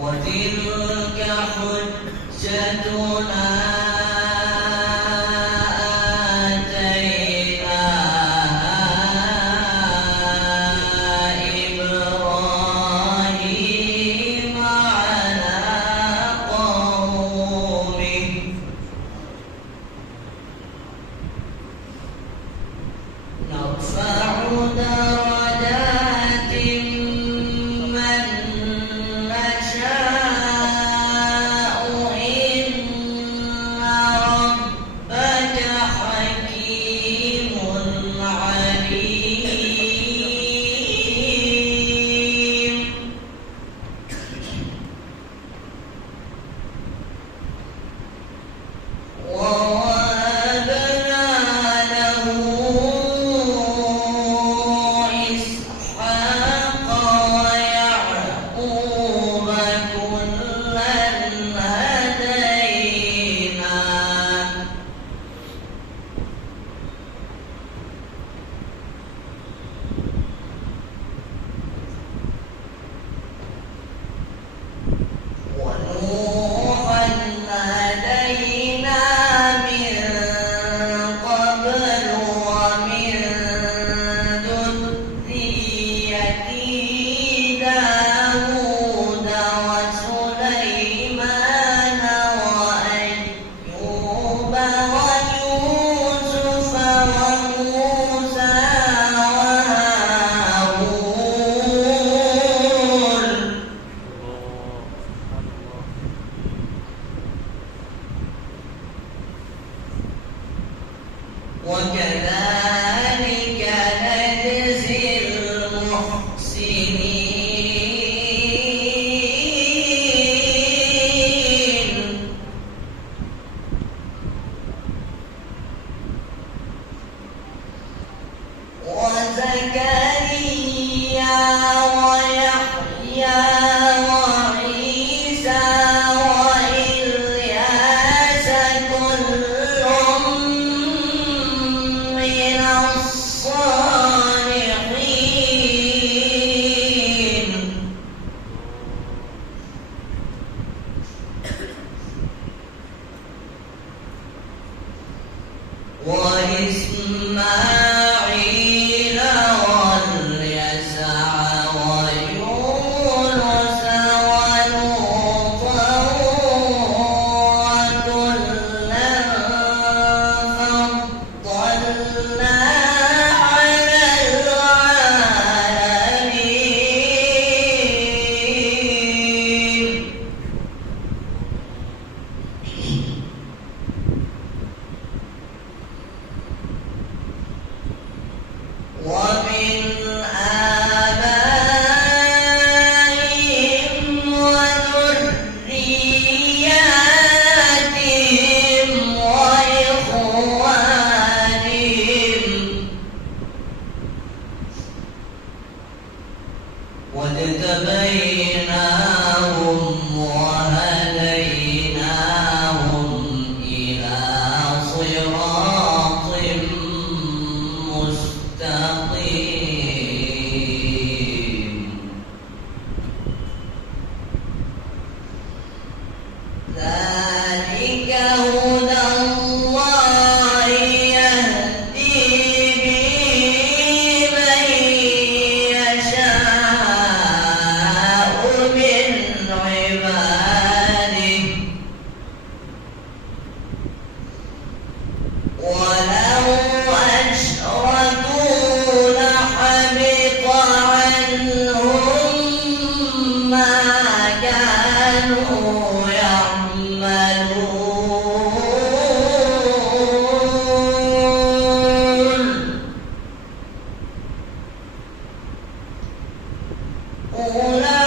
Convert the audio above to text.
وتلك حجتنا إبراهيم على قومه نرفع درجات من نشاء إن ربك حكيم عليم ووهبنا له إسحاق ويعقوب كلا هدينا ونوحا هدينا من قبل ومن ذريته داود وسليمان وأيوب ويوسف وموسى وهارون وكذلك نجزي المحسنين وزكريا ويحيى وعيسى وإلياس كل من الصالحين وإسماعيل واليسع ويونس ولوطا وكلا فضلنا على العالمين ومن آبائهم وذرياتهم وإخوانهم واجتبيناهم وهديناهم إلى صراط مستقيم ذلك هدى الله يهدي به من يشاء من عباده ولو أشركوا لحبط عنهم ما كانوا يعملون أولئك